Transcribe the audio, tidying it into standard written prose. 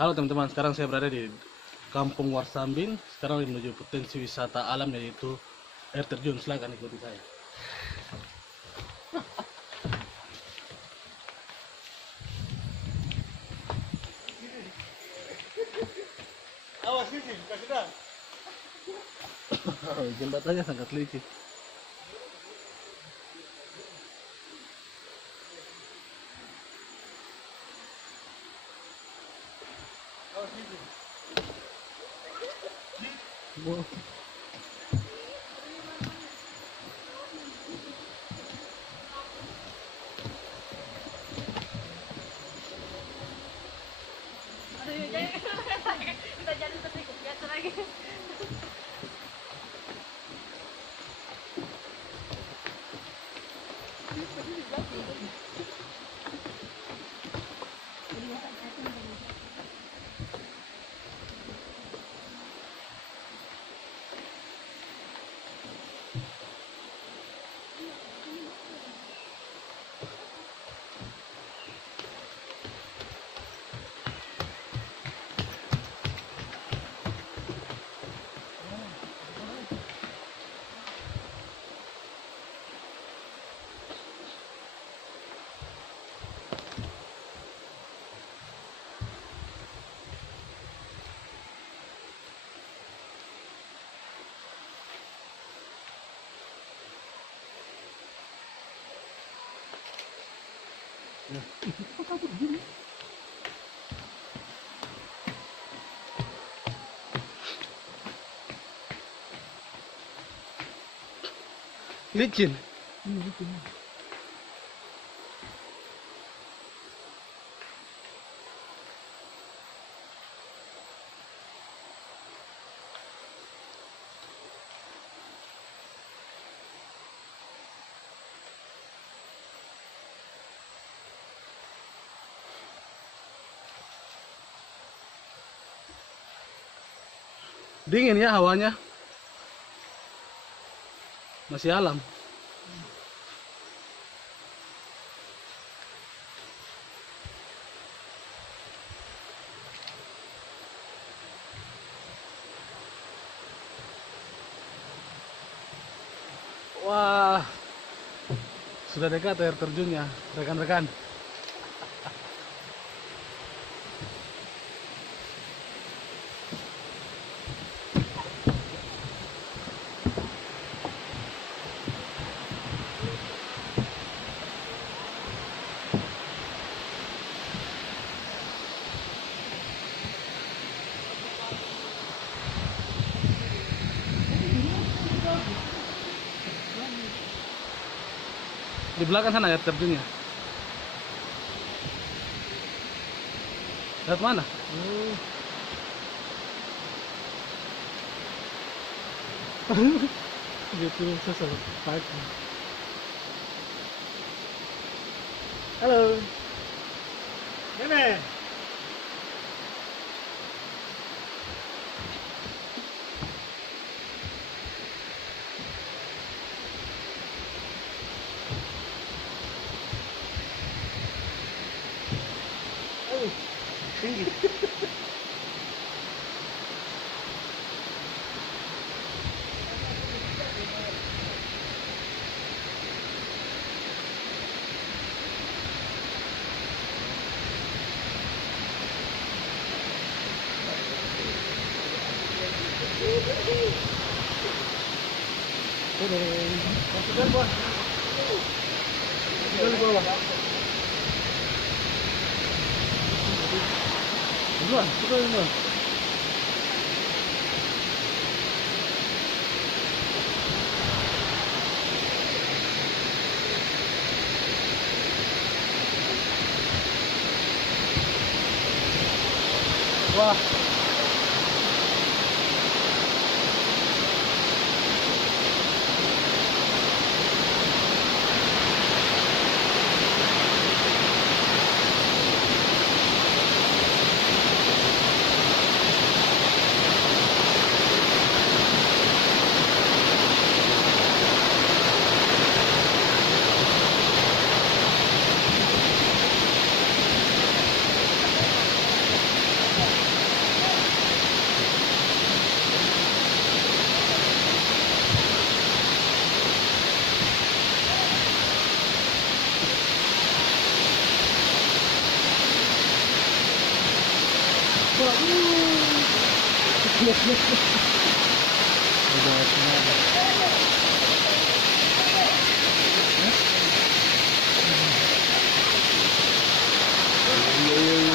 Halo teman-teman, sekarang saya berada di Kampung Warsambin. Sekarang menuju potensi wisata alam yaitu air terjun. Silakan ikuti saya. Awas sini, kasih dah. Jembatannya sangat licin. Awas sini. Wow. Aduh, jangan kita jadi seperti biasa lagi. Licin. Dingin ya hawanya. Masih alam. Wah, sudah dekat air terjunnya, rekan-rekan. Di belakang sana air terjunnya. Lihat mana? Gitu sesat pagi. Halo. Nenek. Tinggi. Masukkan bawah. Masukkan bawah. Duluan, duluan. Wah. Iya, iya,